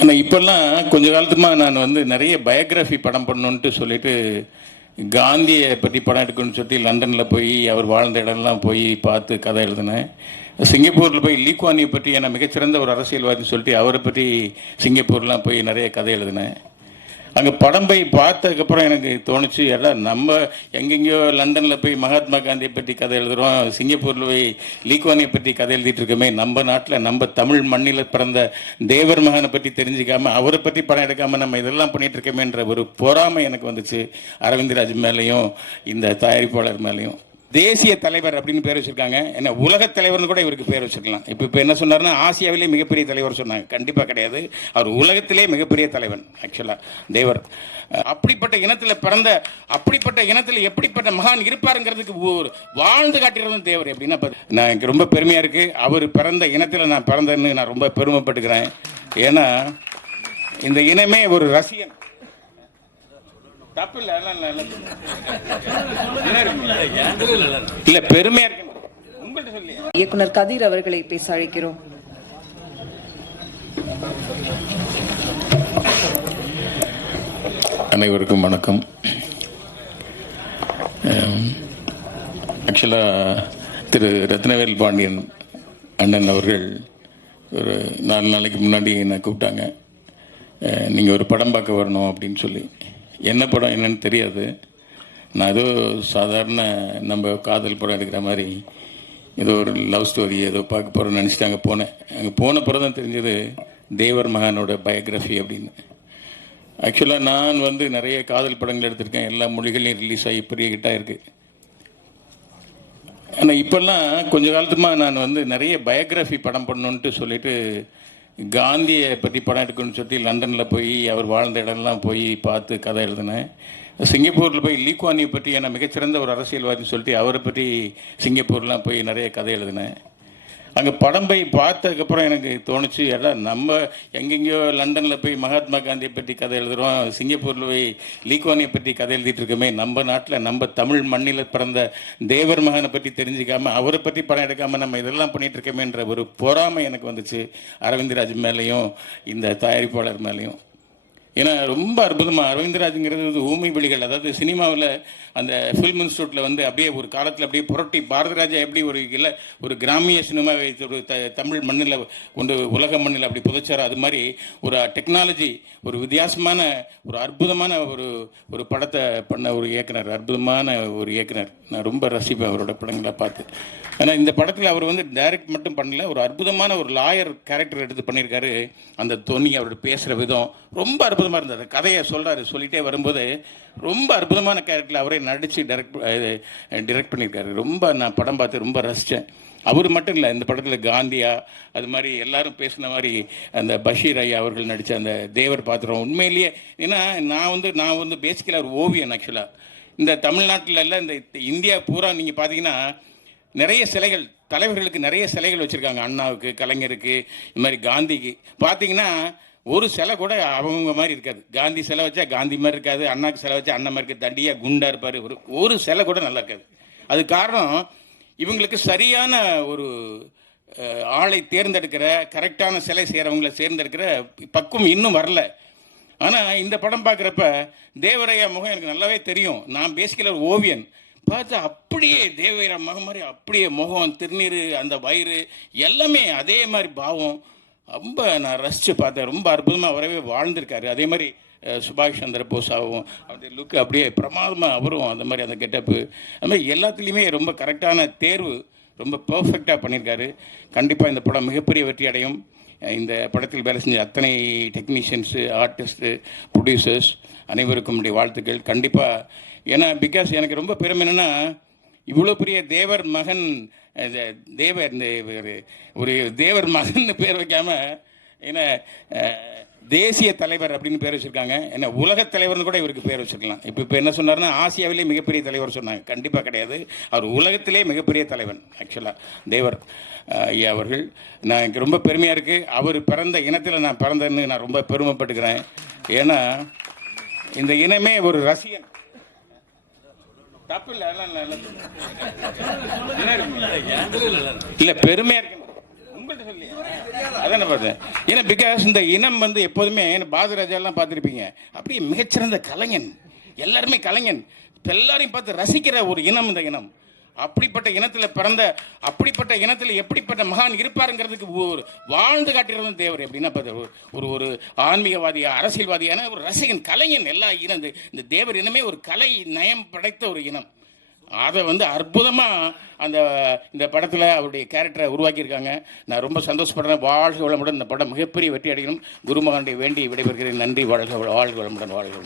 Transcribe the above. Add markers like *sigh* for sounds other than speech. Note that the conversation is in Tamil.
ஆனால் இப்போல்லாம் கொஞ்ச காலத்துமா நான் வந்து நிறைய பயோகிராஃபி படம் பண்ணணுன்ட்டு சொல்லிட்டு காந்தியை பற்றி படம் எடுக்கணும்னு சொல்லி லண்டனில் போய் அவர் வாழ்ந்த இடம்லாம் போய் பார்த்து கதை எழுதினேன். சிங்கப்பூரில் போய் லீக்வானியை பற்றி என்ன மிகச்சிறந்த ஒரு அரசியல்வாதின்னு சொல்லிட்டு அவரை பற்றி சிங்கப்பூர்லாம் போய் நிறைய கதை எழுதினேன். அங்கே படம் போய் பார்த்ததுக்கப்புறம் எனக்கு தோணுச்சு எல்லாம் நம்ம எங்கெங்கேயோ லண்டனில் போய் மகாத்மா காந்தியை பற்றி கதை எழுதுகிறோம் சிங்கப்பூரில் போய் லீக்வானியை பற்றி கதை எழுதிட்டு இருக்கோமே நம்ம நாட்டில் நம்ம தமிழ் மண்ணில் பிறந்த தேவர் மகனை பற்றி தெரிஞ்சுக்காமல் அவரை பற்றி படம் எடுக்காமல் நம்ம இதெல்லாம் பண்ணிகிட்டு இருக்கோமேன்ற ஒரு பொறாமை எனக்கு வந்துச்சு அரவிந்த்ராஜ் மேலேயும் இந்த தயாரிப்பாளர் மேலேயும். தேசிய தலைவர் அப்படின்னு பேர் வச்சிருக்காங்க. என்ன உலக தலைவர்னு கூட இவருக்கு பேர் வச்சிருக்கலாம். இப்போ இப்போ என்ன சொன்னார்னா ஆசியாவிலே மிகப்பெரிய தலைவர் சொன்னாங்க. கண்டிப்பாக கிடையாது. அவர் உலகத்திலே மிகப்பெரிய தலைவன் ஆக்சுவலாக தேவர். அப்படிப்பட்ட இனத்தில் பிறந்த அப்படிப்பட்ட இனத்தில் எப்படிப்பட்ட மகான் இருப்பாருங்கிறதுக்கு ஒரு வாழ்ந்து காட்டுறதும் தேவர். எப்படின்னா நான் எனக்கு ரொம்ப பெருமையாக இருக்குது அவர் பிறந்த இனத்தில் நான் பிறந்தேன்னு நான் ரொம்ப பெருமைப்பட்டுக்கிறேன். ஏன்னா இந்த இனமே ஒரு ரசிகன். தப்பு இல்லை எல்லாம் இல்லை, பெருமையா இருக்கு. உங்கள்கிட்ட சொல்லி. இயக்குனர் கதிர் அவர்களை பேச அழைக்கிறோம். அனைவருக்கும் வணக்கம். ஆக்சுவலாக திரு ரத்னவேல் பாண்டியன் அண்ணன் அவர்கள் ஒரு நாலு நாளைக்கு முன்னாடி என்னை கூப்பிட்டாங்க. நீங்கள் ஒரு படம் பார்க்க வரணும் அப்படின்னு சொல்லி. என்ன படம் என்னன்னு தெரியாது. நான் ஏதோ சாதாரண நம்ம காதல் படம் எடுக்கிற மாதிரி ஏதோ ஒரு லவ் ஸ்டோரி ஏதோ பார்க்க போகிறோம்னு நினச்சிட்டு அங்கே போனேன். அங்கே போன பிறகு தான் தெரிஞ்சது தேவர் மகானோட பயோகிராஃபி அப்படின்னு. ஆக்சுவலாக நான் வந்து நிறைய காதல் படங்கள் எடுத்திருக்கேன். எல்லா மொழிகளையும் ரிலீஸ் ஆகி பெரிய ஹிட்டாக இருக்குது ஆனால் இப்போல்லாம் கொஞ்ச காலத்துமா நான் வந்து நிறைய பயோகிராஃபி படம் பண்ணணுன்ட்டு சொல்லிட்டு காந்தியை பற்றி படம் எடுக்கணும்னு சொல்லி லண்டனில் போய் அவர் வாழ்ந்த இடம்லாம் போய் பார்த்து கதை எழுதினேன். சிங்கப்பூரில் போய் லீக்வானியை பற்றி என மிகச்சிறந்த ஒரு அரசியல்வாதின்னு சொல்லிட்டு அவரை பற்றி சிங்கப்பூர்லாம் போய் நிறைய கதை எழுதினேன். அங்கே படம் போய் பார்த்ததுக்கப்புறம் எனக்கு தோணுச்சு எல்லாம் நம்ம எங்கெங்கேயோ லண்டனில் போய் மகாத்மா காந்தியை பற்றி கதை எழுதுகிறோம் சிங்கப்பூரில் போய் லீக்வானியை பற்றி கதை எழுதிட்டு இருக்கோமே நம்ம நாட்டில் நம்ம தமிழ் மண்ணில் பிறந்த தேவர் மகனை பற்றி தெரிஞ்சுக்காமல் அவரை பற்றி படம் எடுக்காமல் நம்ம இதெல்லாம் பண்ணிகிட்டு இருக்கோமேன்ற ஒரு பொறாமை எனக்கு வந்துச்சு அரவிந்த்ராஜ் மேலேயும் இந்த தயாரிப்பாளர் மேலேயும். ஏன்னா ரொம்ப அற்புதமாக அரவிந்தராஜுங்கிறது வந்து ஊமை விழிகள் அதாவது சினிமாவில் அந்த ஃபில்ம் இன்ஸ்டியூட்டில் வந்து அப்படியே ஒரு காலத்தில் அப்படியே புரட்டி பாரதிராஜா எப்படி ஒரு இல்லை ஒரு கிராமிய சினிமாவை ஒரு த தமிழ் மண்ணில் கொண்டு உலக மண்ணில் அப்படி புதைச்சாரோ அது மாதிரி ஒரு டெக்னாலஜி ஒரு வித்தியாசமான ஒரு அற்புதமான ஒரு ஒரு படத்தை பண்ண ஒரு இயக்குனர் அற்புதமான ஒரு இயக்குனர். நான் ரொம்ப ரசிப்பேன் அவரோட படங்களை பார்த்து. ஆனால் இந்த படத்தில் அவர் வந்து டைரக்ட் மட்டும் பண்ணல ஒரு அற்புதமான ஒரு லாயர் கேரக்டர் எடுத்து பண்ணியிருக்காரு. அந்த தொனி அவரோட பேசுகிற விதம் ரொம்ப அற்புதமாக இருந்தது. கதையை சொல்கிறாரு சொல்லிட்டே வரும்போது ரொம்ப அற்புதமான கேரக்டரில் அவரே நடித்து டைரக்ட் டிரெக்ட் பண்ணியிருக்காரு. ரொம்ப நான் படம் பார்த்து ரொம்ப ரசித்தேன் அவர் மட்டும் இல்லை இந்த படத்தில் காந்தியா அது மாதிரி எல்லாரும் பேசின மாதிரி அந்த பஷீர் ஐயா அவர்கள் நடித்த அந்த தேவர் பாத்திரம் உண்மையிலேயே ஏன்னா நான் வந்து நான் வந்து பேசிக்கலாக ஒரு ஓவியன் ஆக்சுவலாக இந்த தமிழ்நாட்டில் இல்லை இந்த இந்தியா பூரா நீங்கள் பார்த்தீங்கன்னா நிறைய சிலைகள் தலைவர்களுக்கு நிறைய சிலைகள் வச்சுருக்காங்க. அண்ணாவுக்கு கலைஞருக்கு இது மாதிரி காந்திக்கு. பார்த்தீங்கன்னா ஒரு சிலை கூட அவங்க மாதிரி இருக்காது. காந்தி சிலை வச்சா காந்தி மாதிரி இருக்காது. அண்ணாக்கு சிலை வச்சா அண்ணன் மாதிரி இருக்காது. தண்டியாக குண்டாக இருப்பார். ஒரு ஒரு சிலை கூட நல்லா இருக்காது. அது காரணம் இவங்களுக்கு சரியான ஒரு ஆளை தேர்ந்தெடுக்கிற கரெக்டான சிலை செய்கிறவங்கள தேர்ந்தெடுக்கிற பக்குவம் இன்னும் வரல. ஆனால் இந்த படம் பார்க்குறப்ப தேவரையா முகம் எனக்கு நல்லாவே தெரியும். நான் பேசிக்கல ஒரு ஓவியன். பார்த்தா அப்படியே தேவரையா முகம் மாதிரி அப்படியே முகம் திருநீர் அந்த வயிறு எல்லாமே அதே மாதிரி பாவம். ரொம்ப நான் ரசித்து பார்த்தேன். ரொம்ப அற்புதமாக அவரவே வாழ்ந்திருக்காரு. அதே மாதிரி சுபாஷ் சந்திர போஸாவும் அந்த லுக்கு அப்படியே பிரமாதமாக அவரும் அந்த மாதிரி அந்த கெட்டப்பு அது மாதிரி எல்லாத்துலேயுமே ரொம்ப கரெக்டான தேர்வு ரொம்ப பர்ஃபெக்டாக பண்ணியிருக்காரு. கண்டிப்பாக இந்த படம் மிகப்பெரிய வெற்றி அடையும். இந்த படத்தில் வேலை செஞ்ச அத்தனை டெக்னீஷியன்ஸு ஆர்டிஸ்ட்டு ப்ரொடியூசர்ஸ் அனைவருக்கும் வாழ்த்துக்கள். கண்டிப்பாக ஏன்னா பிகாஸ் எனக்கு ரொம்ப பெருமை என்னென்னா இவ்வளோ பெரிய தேவர் மகன் இது தேவர் இந்த ஒரு- ஒரு தேவர் மகன் *laughs* பேர் வைக்காம என்ன தேசிய தலைவர் அப்படின்னு பேர் வச்சுருக்காங்க. என்ன உலக தலைவர்னு கூட இவருக்கு பேர் வச்சுருக்கலாம். இப்போ இப்போ என்ன சொன்னார்னா ஆசியாவிலே மிகப்பெரிய தலைவர் சொன்னாங்க. கண்டிப்பாக கிடையாது. அவர் உலகத்திலே மிகப்பெரிய தலைவன் ஆக்சுவலாக தேவர். ஐயா அவர்கள் நான் எனக்கு ரொம்ப பெருமையாக இருக்குது அவர் பிறந்த இனத்தில் நான் பிறந்தேன்னு நான் ரொம்ப பெருமைப்பட்டுக்கிறேன். ஏன்னா இந்த இனமே ஒரு ரசிகன். தப்பு இல்லை இல்லை, எல்லாம் இல்லை பெருமையாக இருக்கு உங்கள்கிட்ட சொல்லி அதான் பார்த்தேன். ஏன்னா பிகாஸ் இந்த இனம் வந்து எப்போதுமே பாதராஜாலாம் பார்த்துருப்பீங்க. அப்படியே மிகச்சிறந்த கலைஞன். எல்லாருமே கலைஞன். எல்லாரையும் பார்த்து ரசிக்கிற ஒரு இனம் இந்த இனம். அப்படிப்பட்ட இனத்தில் பிறந்த அப்படிப்பட்ட இனத்தில் எப்படிப்பட்ட மகான் இருப்பாருங்கிறதுக்கு ஒரு வாழ்ந்து காட்டுறது தேவர் எப்படின்னா ஒரு- ஒரு ஒரு ஆன்மீகவாதியா அரசியல்வாதியான ஒரு ரசிகன் கலைஞன் எல்லா இனம். இந்த- தேவர் இனமே ஒரு கலை நயம் படைத்த ஒரு இனம். அதை வந்து அற்புதமாக அந்த இந்த படத்தில் அவருடைய கேரக்டரை உருவாக்கியிருக்காங்க. நான் ரொம்ப சந்தோஷப்படுறேன். வாழ்க வளமுடன் இந்த படம் மிகப்பெரிய வெற்றி அடையணும். குருமகனுடைய வேண்டி விடைபெறுகிறேன். நன்றி. வாழ்க வாழ்க வளமுடன் வாழ்க